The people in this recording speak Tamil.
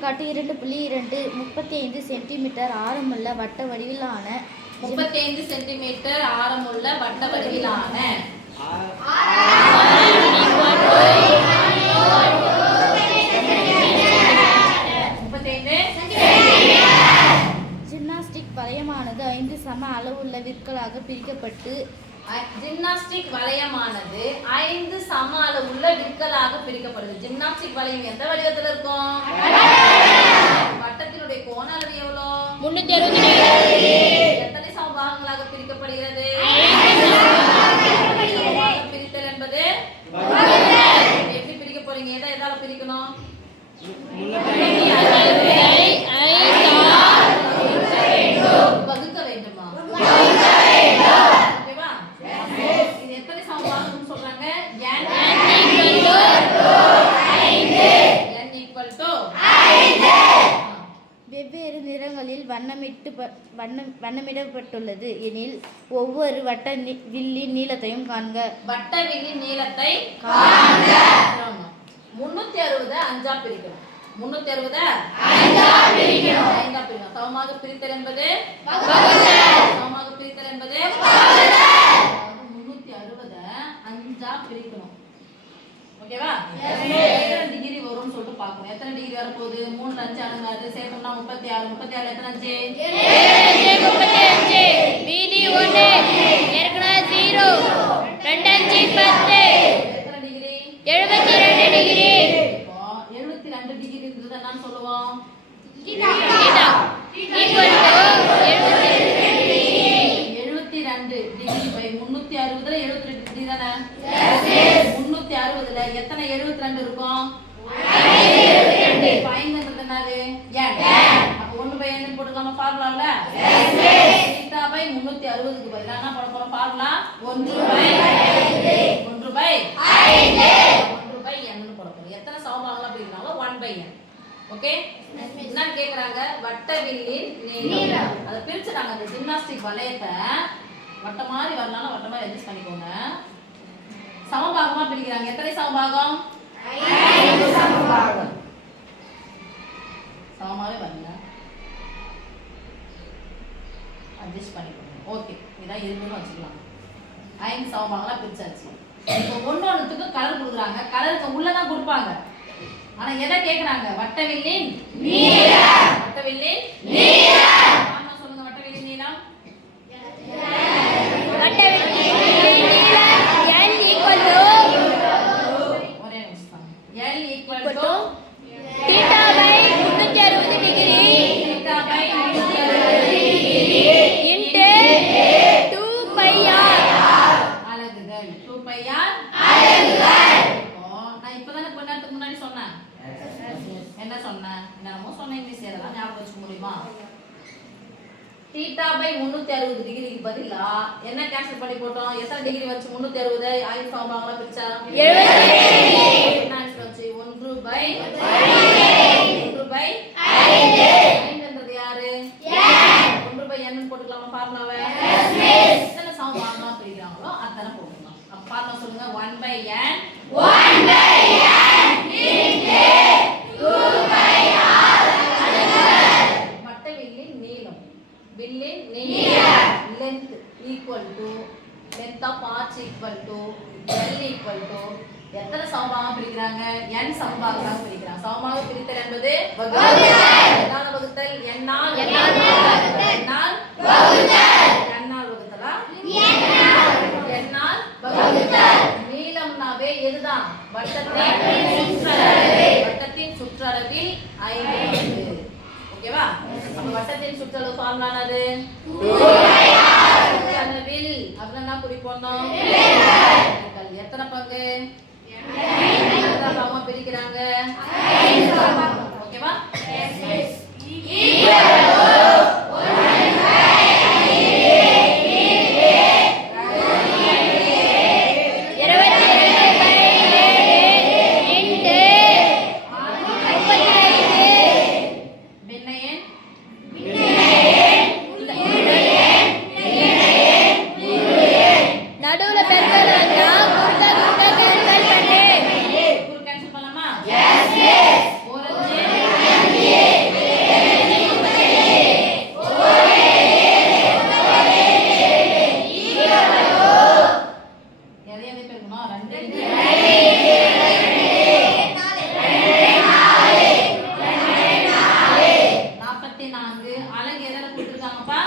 எடுத்துக்காட்டு 2.2 35 சென்டிமீட்டர் ஆரமுள்ள வட்ட வடிவிலான 35 சென்டிமீட்டர் ஆரமுள்ள வட்ட வடிவிலான ஜிம்னாஸ்டிக் வளையமானது 5 சம அளவுள்ள விற்களாக பிரிக்கப்பட்டு ஜிம்னாஸ்டிக் வளையமானது 5 சம அளவுள்ள விற்களாக பிரிக்கப்படுது. ஜிம்னாஸ்டிக் வளையம் எந்த வடிவத்தில் இருக்கும்? வட்டத்தினுடைய கோண அளவு எவ்வளோ? 360 எத்தனை சம பாகங்களாக பிரிக்கப்படுகிறது? பிரித்தல் என்பது எப்படி பிரிக்க போறீங்க? எதால பிரிக்கணும்? வகுக்க வேண்டுமா? ஓகேவா? இது எத்தனை சம பாகம்னு சொல்றாங்க? n = 5. வெவ்வேறு நிறங்களில் வண்ணமிடப்பட்டுள்ளது எனில் ஒவ்வொரு வட்ட வில்லின் நீளத்தையும் காண்க. வட்ட வில்லின் நீளத்தை காண்க. 360 5ஆ பிரிக்கணும். 360 5ஆ பிரிக்கணும். சமமாக பிரித்தல் என்பது சமமாக பிரித்தல் என்பது 360 5ஆ பிரிக்கணும். ஓகேவா? எத்தனை டிகிரி வரும்னு சொல்லிட்டு பார்க்கணும். எத்தனை டிகிரி வர போகுது? 3 5 அணுங்காது சேர்த்தோம்னா 36. 36 எத்தனை அஞ்சு? 35 மீதி 1 ஏற்கனவே 0 2 5 10 எத்தனை டிகிரி? 72 டிகிரி. இப்போ 72 டிகிரி இருந்தது என்னன்னு சொல்லுவோம்? Theta equal to 72 degree by 360ல 72 டிகிரி தானே? 360ல எத்தனை 72 இருக்கும்? 5ன்றது என்னது? n. அப்ப 1/n போட்டுக்கலாமா ஃபார்முலால? தீட்டா பை 360க்கு பதிலா என்ன போட போறோம்? ஃபார்முலா 1/5 ன்னு போட போறோம். எத்தனை சமபாகங்களா பிரிக்கறாங்களோ 1/n. ஓகே? என்ன கேக்குறாங்க? வட்ட வில்லின் நீளம். அத பிரிச்சுறாங்க. அந்த ஜிம்னாஸ்டிக் வளையத்தை வட்ட மாதிரி வரலாம்னா வட்ட மாதிரி அட்ஜஸ்ட் பண்ணிக்கோங்க. சமபாகமா பிரிக்கிறாங்க. எத்தனை சமபாகம்? 5 சமபாகம். சமமாவே வரல. அட்ஜஸ்ட் பண்ணிக்கோங்க. ஓகே. இதான் இருக்குன்னு வச்சுக்கலாம். 5 சமபாகங்களா பிரிச்சாச்சு. இப்போ ஒண்ணொண்ணுத்துக்கு கலர் கொடுக்குறாங்க. கலருக்கு உள்ள தான் கொடுப்பாங்க. ஆனா எதை கேக்குறாங்க? வட்டவில்லின் நீளம். வட்டவில்லின் நீளம். ஆமா சொல்லுங்க. வட்டவில்லின் நீளம் ஒரே நிமிஷம். L = theta by 360 degree theta by 360 degree into 2πr அலகுகள். 2πr அலகுகள். நான் இப்பதானே கொஞ்ச நேரத்துக்கு முன்னாடி சொன்னேன். என்ன சொன்னேன்? என்னமோ சொன்னேன். இங்கிலீஷ் அதெல்லாம் ஞாபகம் வச்சுக்க முடியுமா? தீட்டா பை 360 டிகிரிக்கு பதிலா என்ன கேன்சல் பண்ணி போட்டோம்? எத்தனை டிகிரி வச்சு 360 5 சமபாகங்களா பிரிச்சா 72 டிகிரி. என்ன ஆன்சர் வச்சு? 1/5 5ன்றது யாரு? n 1/n ன்னு போட்டுக்கலாமா ஃபார்முலாவை? எத்தனை சமபாகங்களா பிரிக்கறாங்களோ அத்தனை போட்டுக்கலாம். அப்ப ஃபார்முலா சொல்லுங்க. 1/n வட்ட வில்லின் நீளம். வில்லின் நீளம் length equal to length of arch equal to L equal to எத்தனை சமபாகம் பிரிக்கிறாங்க? n சமபாகங்களாக பிரிக்கிறாங்க. சமமாக பிரித்தல் என்பது வகுத்தல். எதால வகுத்தல்? n ஆல் வகுத்தலா? n ஆல் வகுத்தல். நீளம்னாவே எதுதான்? வட்டத்தின் சுற்றளவில் 5. ஓகேவா? அப்ப வட்டத்தின் சுற்றளவு ஃபார்முலா என்னது? சுற்றளவில் அப்படினா என்ன குறிப்போம்? எத்தனை பங்கு? எத்தனை பாகமா பிரிக்கிறாங்க? ஓகேவா? நடுவுல பெருக்கல் வந்தா குறுக்க கேன்சல் பண்ணு. கேன்சல் பண்ணலாமா? 4 5 அலகு எதில் கொடுத்துருக்காங்கப்பா